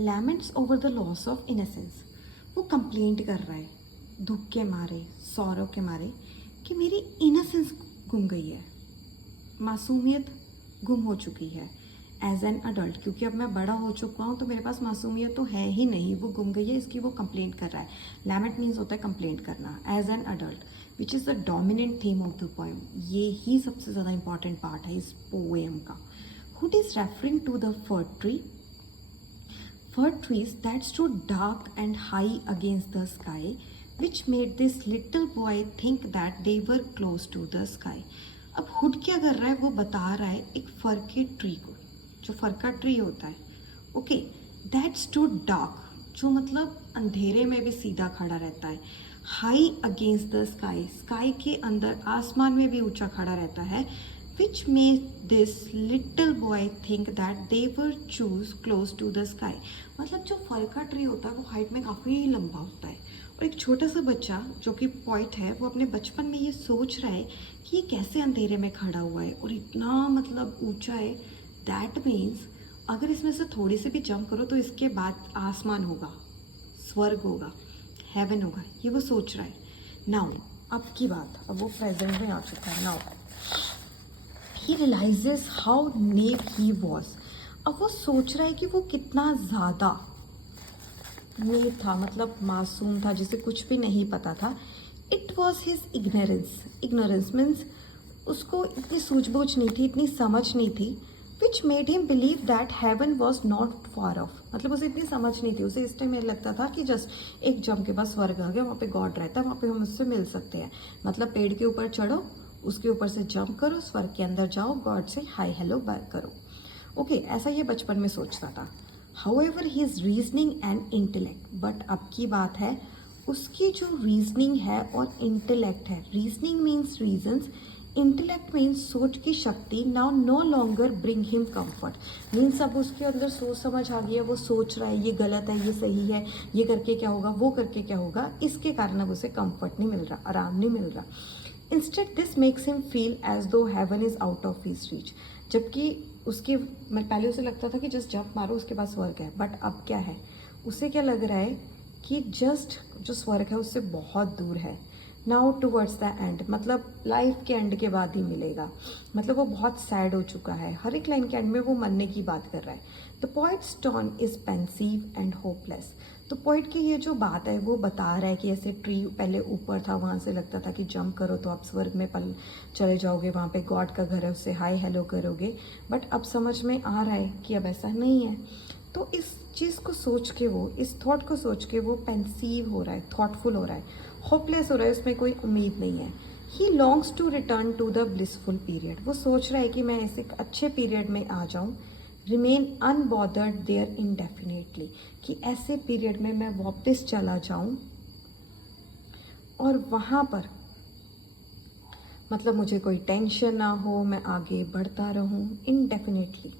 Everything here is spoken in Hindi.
Laments over the loss of innocence. वो कंप्लेंट कर रहा है दुख के मारे, सौरव के मारे कि मेरी इनोसेंस गुम गई है, मासूमियत गुम हो चुकी है एज एन अडल्ट, क्योंकि अब मैं बड़ा हो चुका हूँ तो मेरे पास मासूमियत तो है ही नहीं, वो गुम गई है, इसकी वो कंप्लेंट कर रहा है। लैमेंट मीन्स होता है कंप्लेंट करना as an adult, which is the dominant theme of the poem. ये ही सबसे ज़्यादा इंपॉर्टेंट पार्ट है इस पोएम का। Hood is referring to the fir tree, fir trees that stood dark and high against the sky, which made this little boy think that they were close to the sky. अब हुड क्या कर रहा है, वो बता रहा है एक फर के ट्री को, जो फर का ट्री होता है, ओके, दैट स्टूड डार्क, जो मतलब अंधेरे में भी सीधा खड़ा रहता है, high against the sky, sky के अंदर आसमान में भी ऊंचा खड़ा रहता है, which made this little boy think that they were choose close to the sky. मतलब जो फल का ट्री होता है वो हाइट में काफ़ी लंबा होता है, और एक छोटा सा बच्चा जो कि पॉइंट है वो अपने बचपन में ये सोच रहा है कि ये कैसे अंधेरे में खड़ा हुआ है और इतना मतलब ऊंचा है। दैट मीन्स अगर इसमें से थोड़ी सी भी जंप करो तो इसके बाद आसमान होगा, स्वर्ग होगा, हेवन होगा, ये वो सोच रहा है। नाउ अब की बात, अब वो प्रेजेंट में आ चुका है। Now he realizes how naive he was. अब वो सोच रहा है कि वो कितना ज़्यादा नेव था, मतलब मासूम था, जिसे कुछ भी नहीं पता था। It was his ignorance. Ignorance means उसको इतनी सूझबूझ नहीं थी, इतनी समझ नहीं थी, which made him believe that heaven was not far off. मतलब उसे इतनी समझ नहीं थी, उसे इस टाइम ये लगता था कि जस्ट एक जंप के बाद स्वर्ग आ गया, वहाँ पे गॉड रहता है, वहाँ पे हम उससे मिल सकते हैं। मतलब पेड़ के ऊपर चढ़ो, उसके ऊपर से जंप करो, स्वर्ग के अंदर जाओ, गॉड से हाई हेलो बाय करो। ओके, ऐसा ये बचपन में सोचता था। However he is reasoning and intellect, but अब की बात है उसकी जो रीजनिंग है और इंटेलेक्ट है, reasoning means reasons, intellect means सोच की शक्ति, now no longer bring him comfort, means अब उसके अंदर सोच समझ आ गई है, वो सोच रहा है ये गलत है, ये सही है, ये करके क्या होगा, वो करके क्या होगा, इसके कारण अब उसे कम्फर्ट नहीं मिल रहा, आराम नहीं मिल रहा। Instead, this makes him feel as though heaven is out of his reach. जबकि उसके मैं पहले उसे लगता था कि जस्ट जंप मारो उसके बाद स्वर्ग है, बट अब क्या है, उसे क्या लग रहा है कि जस्ट जो स्वर्ग है उससे बहुत दूर है। नाउ टूवर्ड्स द एंड, मतलब लाइफ के एंड के बाद ही मिलेगा, मतलब वो बहुत सैड हो चुका है, हर एक लाइन के एंड में वो मरने की बात कर रहा है। The poets turn is pensive and hopeless. तो पोइट की ये जो बात है वो बता रहा है कि ऐसे ट्री पहले ऊपर था, वहाँ से लगता था कि जंप करो तो आप स्वर्ग में पल चले जाओगे, वहाँ पे गॉड का घर है, उससे हाई हेलो करोगे, बट अब समझ में आ रहा है कि अब ऐसा नहीं है। तो इस चीज़ को सोच के वो, इस थॉट को सोच के वो पेंसिव हो रहा है, थॉटफुल हो रहा है, होपलेस हो रहा है, उसमें कोई उम्मीद नहीं है। He longs to return to the blissful period, वो सोच रहा है कि मैं ऐसे अच्छे पीरियड में आ जाऊँ, रिमेन अनबॉदर्ड देयर इंडेफिनेटली, कि ऐसे पीरियड में मैं वापस चला जाऊं और वहाँ पर मतलब मुझे कोई टेंशन ना हो, मैं आगे बढ़ता रहूं इनडेफिनेटली।